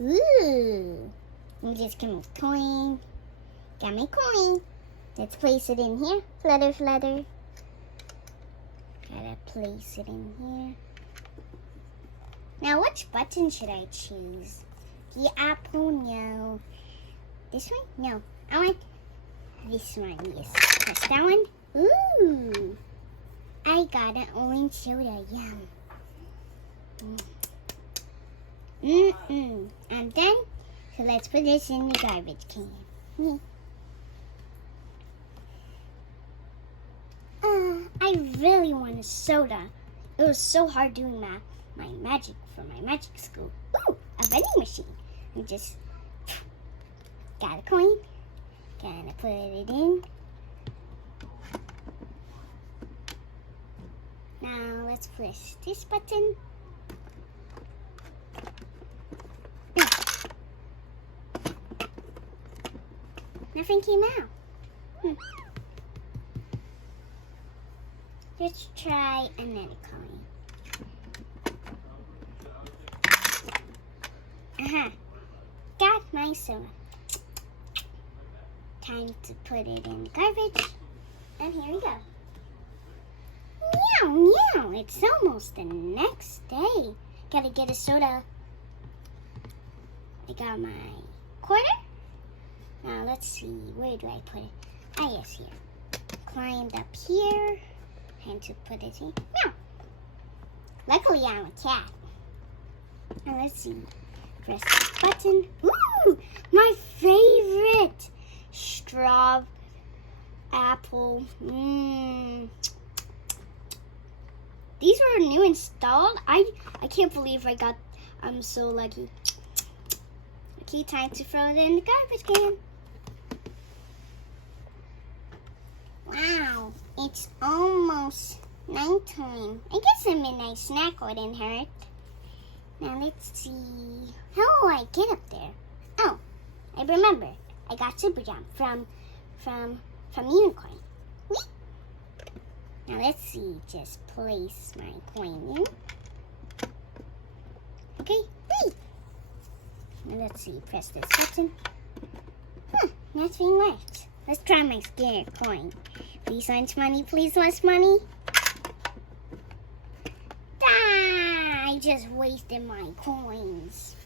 Ooh. I'm just gonna move coin. Got my coin. Let's place it in here. Flutter, flutter. Gotta place it in here. Now, which button should I choose? The apple, no. This one? No. I want this one, yes. Press that one. Ooh. I got an orange soda, yum. I'm done. So let's put this in the garbage can. I really want a soda. It was so hard doing my magic for my magic school. Ooh, a vending machine. I just got a coin. Gonna put it in. Now let's push this button. Nothing came out. Let's try another coin. Got my soda. Time to put it in the garbage. And here we go. Meow, meow. It's almost the next day. Gotta get a soda. I got my quarter. Now let's see. Where do I put it? Ah, yes, here. Climbed up here. Time to put it in. Meow. Luckily, I'm a cat. Now let's see. Press this button. Ooh, my favorite. Straw apple. These were new installed. I can't believe I'm so lucky. Okay, time to throw it in the garbage can. Wow, it's almost nighttime. I guess a midnight snack wouldn't hurt. Now let's see. How will I get up there? Oh, I remember. I got super jump from Unicorn. Whee! Now let's see. Just place my coin in. Okay. Whee! Now let's see. Press this button. Nothing left. Let's try my scared coin. Please want money. Please want money. I just wasted my coins.